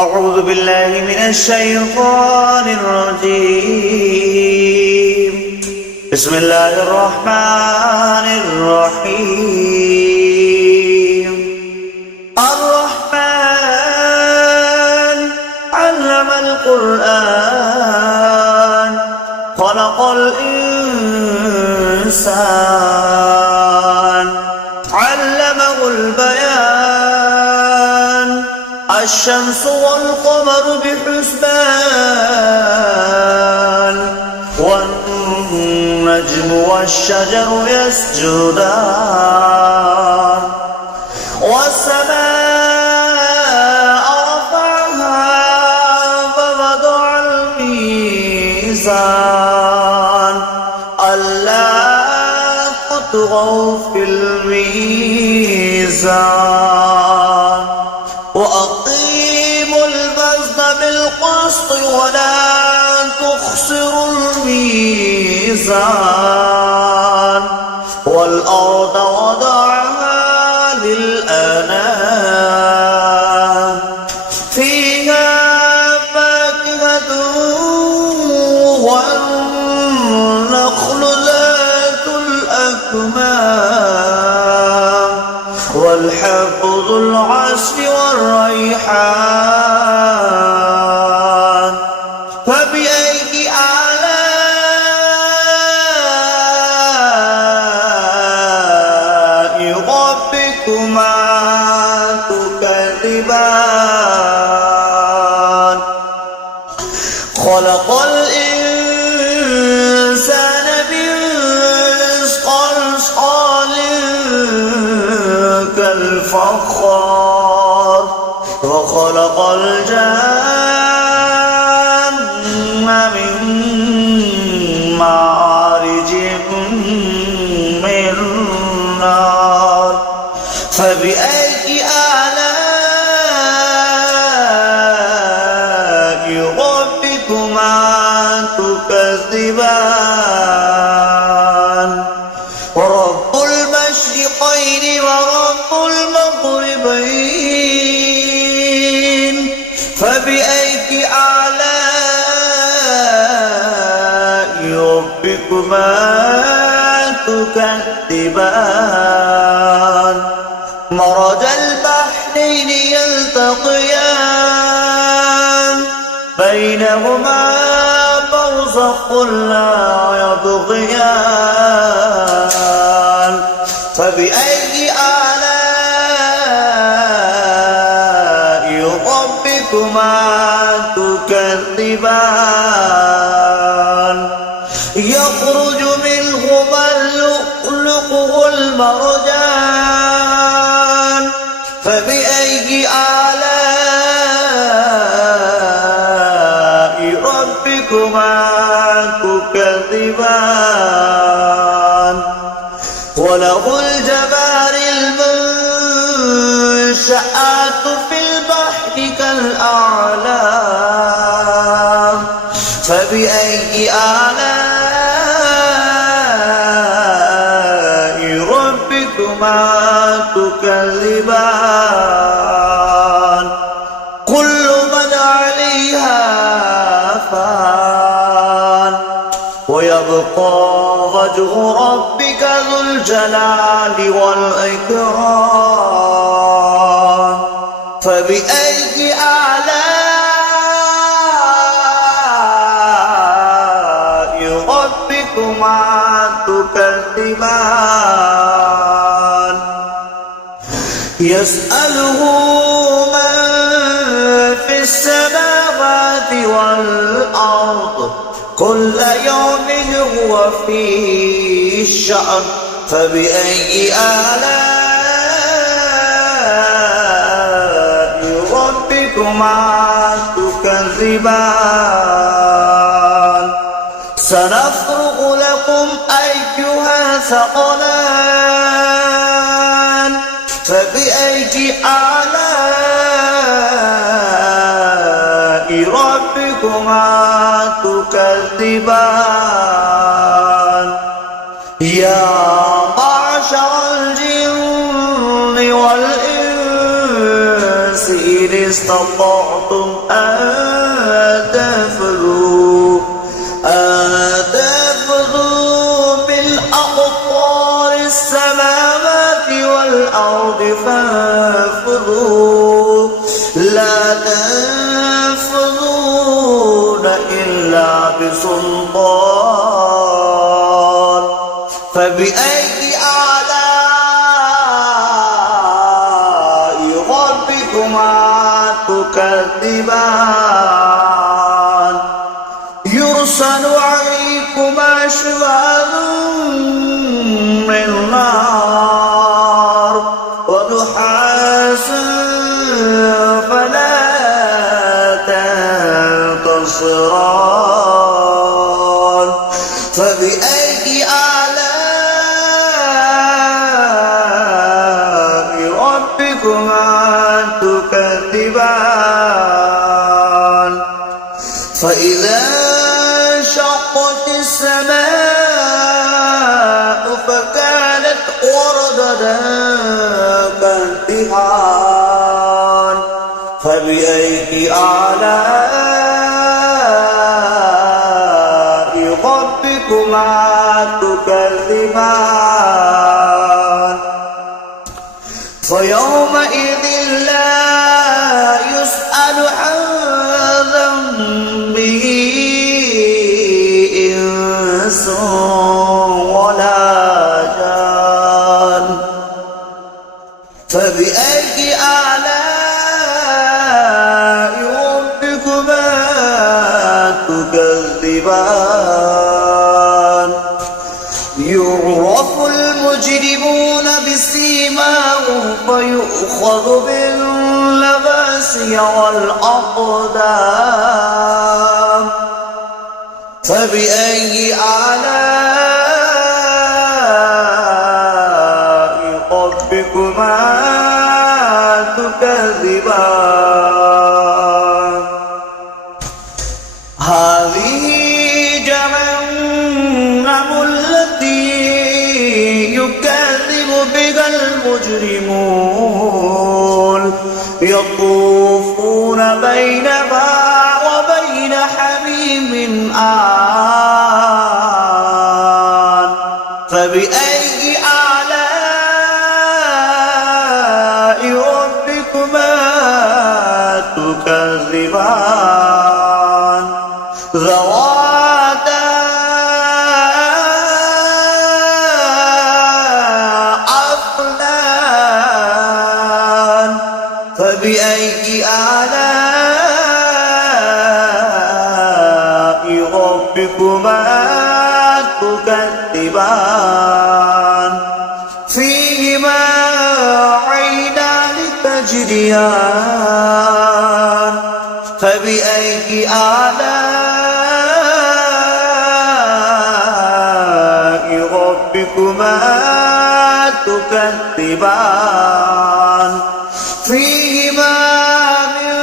أعوذ بالله من الشيطان الرجيم. بسم الله الرحمن الرحيم. الرحمن علم القرآن خلق الإنسان علمه البيان الشمس والقمر بحسبان والنجم والشجر يسجدان والسماء رفعها فوضع الميزان ألا تطغوا في الميزان وأقيموا الوزن بالقسط ولا تخسروا الميزان والأرض وضعها للأنام فيها فاكهة والنخل ذات الأكمام والحب ذو العصف والريحان فبأي آلاء ربكما تكذبان خلق الإنسان من صلصال كالفخار وخلق الجن من مارج من نار فبأي آلاء ربكما تكذبان ورب المشرقين ورب المغربين فبأي آلاء ربكما تكذبان مرج البحرين يلتقيان بينهما برزخ لا يبغيان فبأي آلاء ربكما تكذبان يخرج منهما اللؤلؤ والمرجان فبأي آلاء ربكما تكذبان وله الجوار المنشآت في البحر كالأعلام فبأي آلاء ربكما تكذبان كل من عليها فان ويبقى وجه ربك ذو الجلال والإكرام فبأي آلاء ربكما تكذبان يسأله من في السماوات والأرض كل يوم هو في شأن فبأي آلاء ربكما تكذبان سنفرغ لكم أيها ثقلان فبأي آلاء ربكما تكذبان يا معشر الجن والإنس استطعتم أن تنفذوا بالأقطار السماوات والأرض فانفذوا لا تنفذون إلا بسلطان فبأي آلاء ربكما تكذبان يرسل عليكما شواظ من نار ونحاس فلا تنتصران فبأي آلاء ربكما تكذبان فإذا انشقت السماء فكانت وردة كالدهان فبأي آلاء ربكما تكذبان فيومئذ لا يسأل عن ذنبه إنس ولا جان فبأي آلاء ربكما تكذبان يعرف المجرمون بسيماهم فيؤخذ بالنواصي والأقدام فبأي آلاء ربكما تكذبان هذه جهنم التي يكذب بها المجرمون يطوفون بينها وبين حميم آن فبأي آلاء ربكما تكذبان ذواتا أفنان فبأي آلاء ربكما تكذبان فيهما عينان تجريان فبأي آلاء ربكما تكذبان فيهما من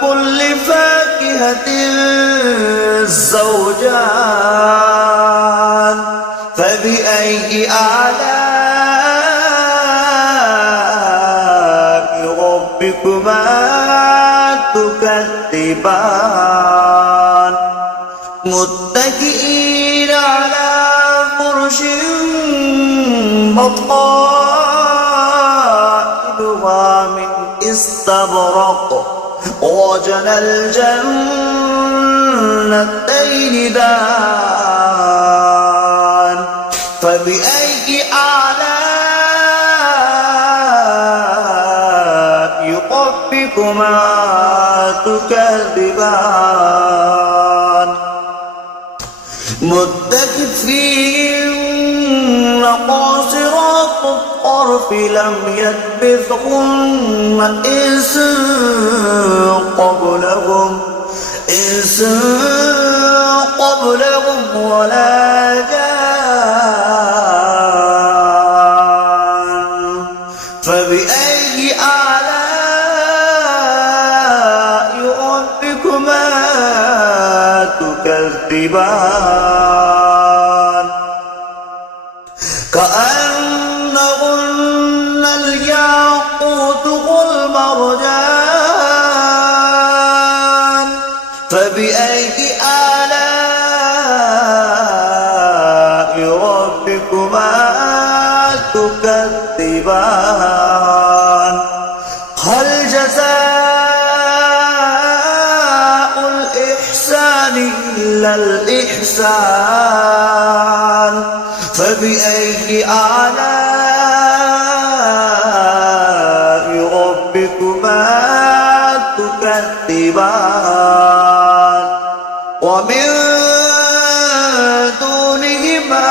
كل فاكهة زوجان فبأي آلاء ربكما تكذبان متكئين على فرش بطائنها من استبرق وجنى الجنتين دان فبأي آلاء ربكما تكذبان متكئين قاصرات الطرف لم يطمثهن إنس قبلهم ولا جان فبأي آلاء ربكما تكذبان كأنهن الياقوت والمرجان فبأي آلاء ربكما تكذبان هل جزاء الإحسان إلا الإحسان فبأي آلاء ربكما تكذبان ومن دونهما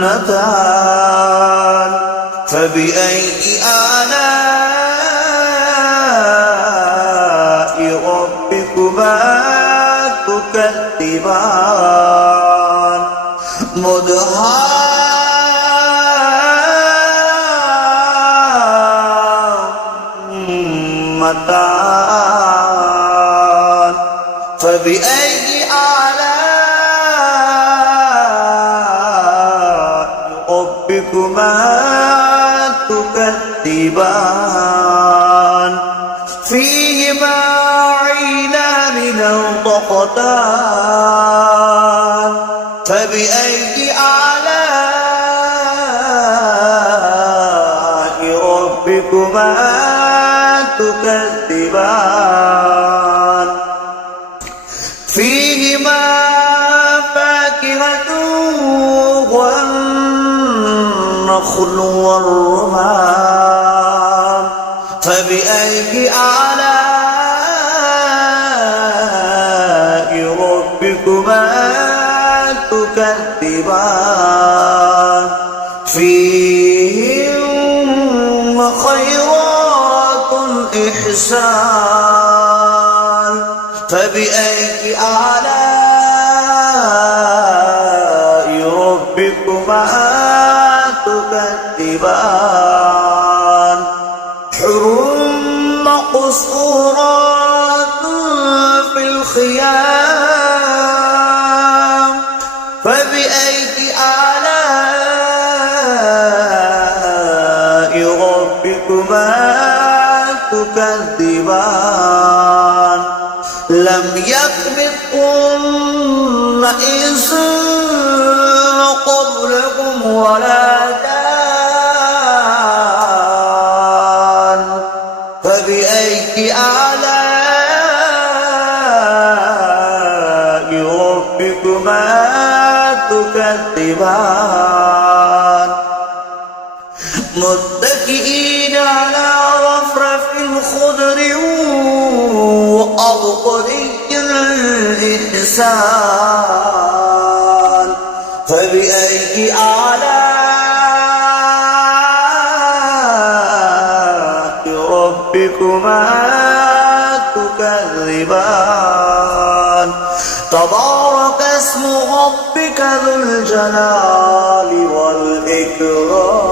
جنتان فبأي آلاء ربكما تكذبان مدهامتان فبأي آلاء ربكما تكذبان فيهما عينان نضختان فبأي آلاء ربكما تكذبان فيهما فاكهة والنخل والرمان فبأي آلاء ربكما تكذبان فيهن خيرات إحسان فبأي آلاء ربكما تكذبان حر مقصورات في الخيام فبأي آلاء ربكما تكذبان لم يطمثهن إنس قبلكم ولا جان فبأي آلاء ربكما تكذبان متكئين على رفرف خضر وأبقري الإحسان فبأي آلاء ربكما تكذبان تبارك اسم ربك ذو الجلال والإكرام